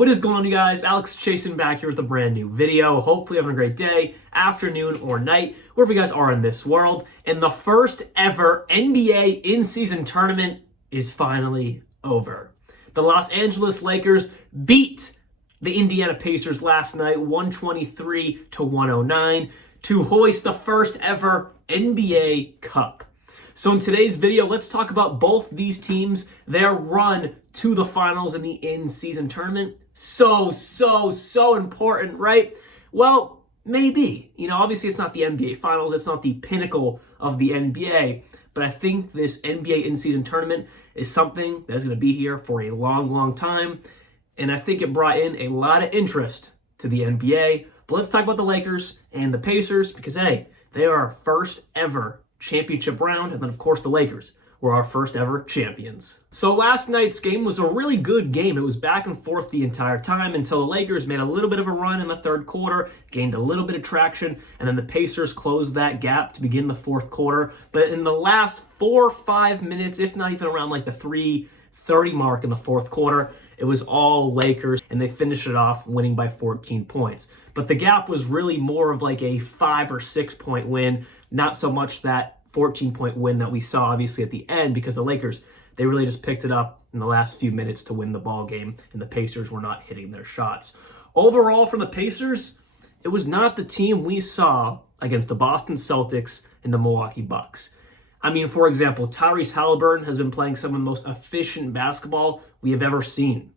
What is going on, you guys? Alex chasing back here with a brand new video. Hopefully having a great day, afternoon, or night, wherever you guys are in this world. And the first ever NBA in-season tournament is finally over. The Los Angeles Lakers beat the Indiana Pacers last night, 123-109, to hoist the first ever NBA Cup. So in today's video, let's talk about both these teams, their run to the finals in the in-season tournament. So important, right? Well, maybe. Obviously it's not the NBA Finals, it's not the pinnacle of the NBA, but I think this NBA in-season tournament is something that's going to be here for a long time, and I think it brought in a lot of interest to the NBA. But let's talk about the Lakers and the Pacers, because hey, they are our first ever championship round, and then of course the Lakers were our first ever champions. So last night's game was a really good game. It was back and forth the entire time until the Lakers made a little bit of a run in the third quarter, gained a little bit of traction, and then the Pacers closed that gap to begin the fourth quarter. But in the last 4 or 5 minutes, if not even around like the 3:30 mark in the fourth quarter, it was all Lakers, and they finished it off winning by 14 points. But the gap was really more of like a 5 or 6 point win, not so much that 14-point win that we saw obviously at the end, because the Lakers, they really just picked it up in the last few minutes to win the ball game, and the Pacers were not hitting their shots. Overall, from the Pacers, it was not the team we saw against the Boston Celtics and the Milwaukee Bucks. I mean, for example, Tyrese Haliburton has been playing some of the most efficient basketball we have ever seen.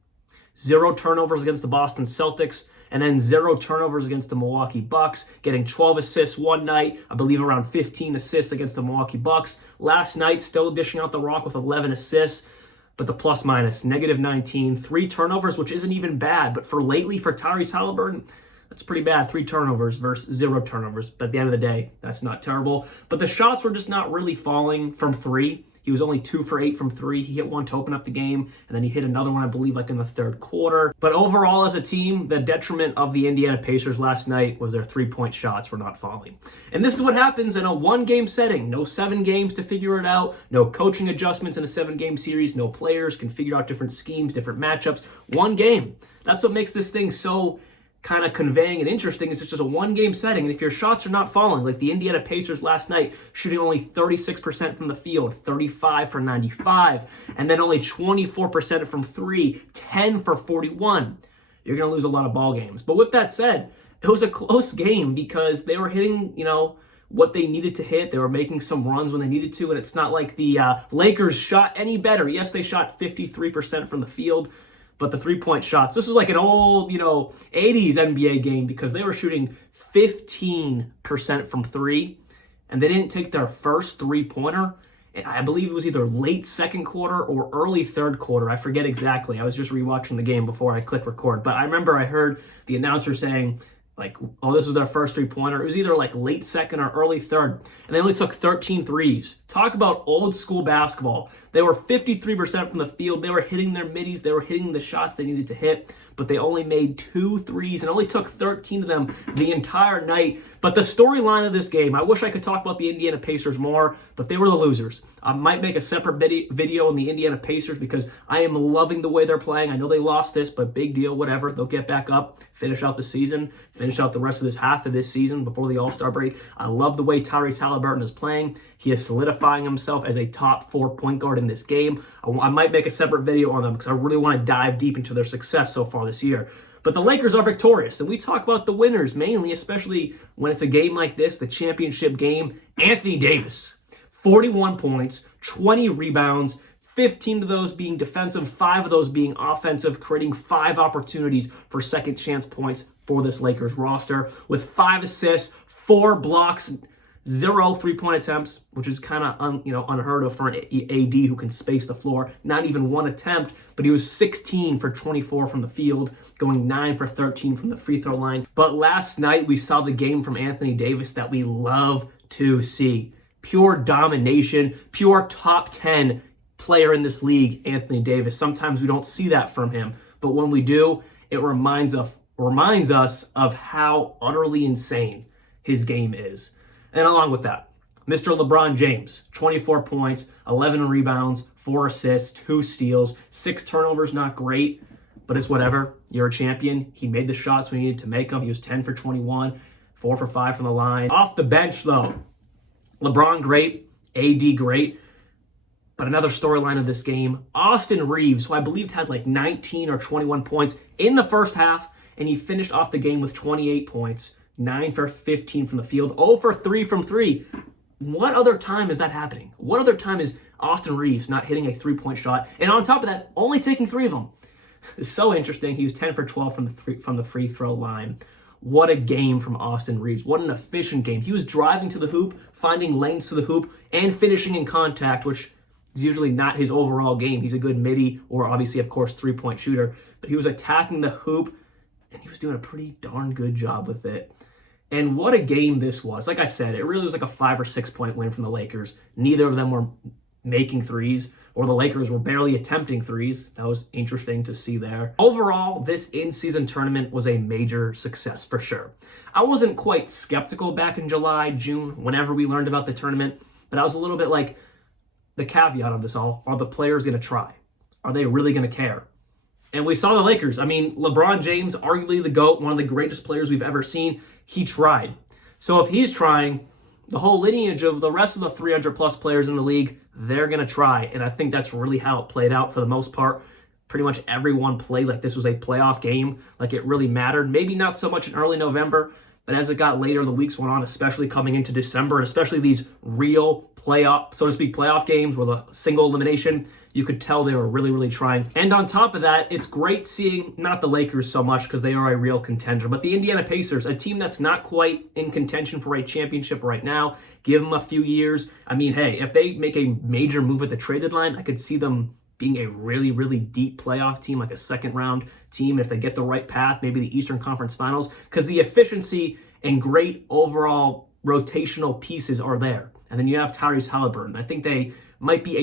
0 turnovers against the Boston Celtics, and then 0 turnovers against the Milwaukee Bucks, getting 12 assists one night, I believe around 15 assists against the Milwaukee Bucks. Last night, still dishing out the rock with 11 assists, but the plus minus, -19, 3 turnovers, which isn't even bad, but for lately, for Tyrese Haliburton, that's pretty bad, 3 turnovers versus 0 turnovers, but at the end of the day, that's not terrible. But the shots were just not really falling from 3. He was only 2 for 8 from 3. He hit one to open up the game, and then he hit another one, I believe, like in the third quarter. But overall, as a team, the detriment of the Indiana Pacers last night was their 3-point shots were not falling. And this is what happens in a 1-game setting. No 7 games to figure it out. No coaching adjustments in a 7-game series. No players can figure out different schemes, different matchups. 1 game. That's what makes this thing so kind of conveying and interesting. Is it's just a 1-game setting, and if your shots are not falling, like the Indiana Pacers last night, shooting only 36% from the field, 35 for 95, and then only 24% from 3, 10 for 41, you're going to lose a lot of ball games. But with that said, it was a close game because they were hitting, what they needed to hit. They were making some runs when they needed to, and it's not like the Lakers shot any better. Yes, they shot 53% from the field, but the 3-point shots, this was like an old, 80s NBA game, because they were shooting 15% from 3, and they didn't take their first 3-pointer. I believe it was either late second quarter or early third quarter. I forget exactly. I was just rewatching the game before I clicked record. But I remember I heard the announcer saying, like, oh, this was their first 3-pointer. It was either like late second or early third. And they only took 13 threes. Talk about old school basketball. They were 53% from the field. They were hitting their middies. They were hitting the shots they needed to hit. But they only made 2 threes and only took 13 of them the entire night. But the storyline of this game, I wish I could talk about the Indiana Pacers more, but they were the losers. I might make a separate video on the Indiana Pacers because I am loving the way they're playing. I know they lost this, but big deal, whatever. They'll get back up, finish out the season, finish out the rest of this half of this season before the All-Star break. I love the way Tyrese Haliburton is playing. He is solidifying himself as a top 4 point guard in this game. I might make a separate video on them because I really want to dive deep into their success so far this year. But the Lakers are victorious, and we talk about the winners mainly, especially when it's a game like this, the championship game. Anthony Davis, 41 points, 20 rebounds, 15 of those being defensive, 5 of those being offensive, creating 5 opportunities for second chance points for this Lakers roster, with 5 assists, 4 blocks, 0 3-point attempts, which is kind of unheard of for an AD who can space the floor. Not even 1 attempt, but he was 16 for 24 from the field, going 9 for 13 from the free throw line. But last night we saw the game from Anthony Davis that we love to see. Pure domination, pure top 10 player in this league, Anthony Davis. Sometimes we don't see that from him, but when we do, it reminds us of how utterly insane his game is. And along with that, Mr. LeBron James, 24 points, 11 rebounds, 4 assists, 2 steals, 6 turnovers, not great, but it's whatever. you're a champion. He made the shots we needed to make them. He was 10 for 21, 4 for 5 from the line. Off the bench, though, LeBron great, AD great. But another storyline of this game, Austin Reeves, who I believe had like 19 or 21 points in the first half, and he finished off the game with 28 points, 9 for 15 from the field, 0 for 3 from 3. What other time is that happening? What other time is Austin Reeves not hitting a 3-point shot? And on top of that, only taking 3 of them. It's so interesting. He was 10 for 12 from the free throw line. What a game from Austin Reeves. What an efficient game. He was driving to the hoop, finding lanes to the hoop, and finishing in contact, which is usually not his overall game. He's a good midi or obviously, of course, 3-point shooter. But he was attacking the hoop, and he was doing a pretty darn good job with it. And what a game this was. Like I said, it really was like a 5 or 6 point win from the Lakers. Neither of them were making threes, or the Lakers were barely attempting threes. That was interesting to see there. Overall, this in-season tournament was a major success for sure. I wasn't quite skeptical back in July, June, whenever we learned about the tournament, but I was a little bit like, the caveat of this all, are the players going to try? Are they really going to care? And we saw the Lakers. I mean, LeBron James, arguably the GOAT, one of the greatest players we've ever seen, he tried. So if he's trying, the whole lineage of the rest of the 300-plus players in the league, they're going to try. And I think that's really how it played out for the most part. Pretty much everyone played like this was a playoff game, like it really mattered. Maybe not so much in early November, but as it got later, the weeks went on, especially coming into December, and especially these real playoff, so to speak, playoff games with a single elimination, you could tell they were really, really trying. And on top of that, it's great seeing not the Lakers so much because they are a real contender, but the Indiana Pacers, a team that's not quite in contention for a championship right now. Give them a few years. I mean, hey, if they make a major move at the trade deadline, I could see them being a really, really deep playoff team, like a second-round team. If they get the right path, maybe the Eastern Conference Finals, because the efficiency and great overall rotational pieces are there. And then you have Tyrese Haliburton. I think they might be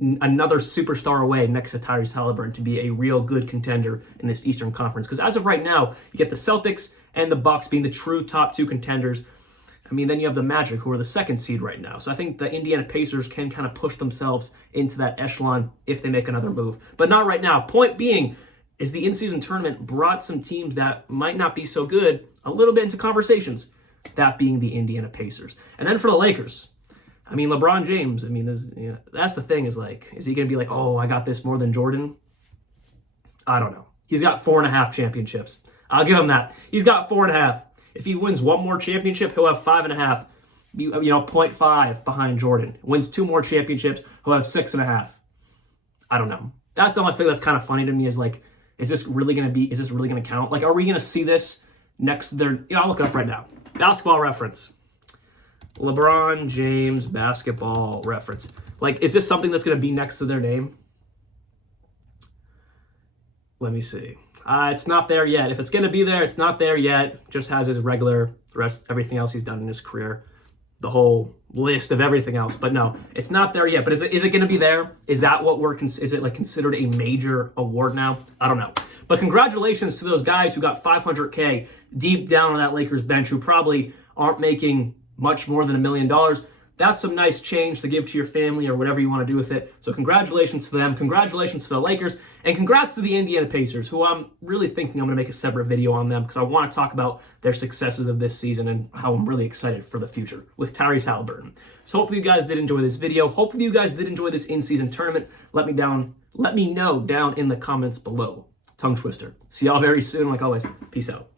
another superstar away next to Tyrese Haliburton to be a real good contender in this Eastern Conference. Because as of right now, you get the Celtics and the Bucks being the true top 2 contenders. I mean, then you have the Magic, who are the 2nd seed right now. So I think the Indiana Pacers can kind of push themselves into that echelon if they make another move. But not right now. Point being is the in-season tournament brought some teams that might not be so good a little bit into conversations, that being the Indiana Pacers. And then for the Lakers, I mean, LeBron James, I mean, that's the thing is like, is he going to be like, oh, I got this more than Jordan? I don't know. He's got 4.5 championships. I'll give him that. He's got 4.5. If he wins one more championship, he'll have 5.5, 0.5 behind Jordan. Wins 2 more championships, he'll have 6.5. I don't know. That's the only thing that's kind of funny to me is like, is this really going to count? Like, are we going to see this next to their, I'll look it up right now. Basketball Reference. LeBron James Basketball Reference. Like, is this something that's going to be next to their name? Let me see. It's not there yet. If it's going to be there, it's not there yet. Just has his regular everything else he's done in his career. The whole list of everything else. But no, it's not there yet. But is it going to be there? Is that what is it like considered a major award now? I don't know. But congratulations to those guys who got $500K deep down on that Lakers bench who probably aren't making much more than $1 million. That's some nice change to give to your family or whatever you want to do with it. So congratulations to them. Congratulations to the Lakers. And congrats to the Indiana Pacers, who I'm really thinking I'm going to make a separate video on them because I want to talk about their successes of this season and how I'm really excited for the future with Tyrese Haliburton. So hopefully you guys did enjoy this video. Hopefully you guys did enjoy this in-season tournament. Let me know down in the comments below. Tongue twister. See y'all very soon. Like always, peace out.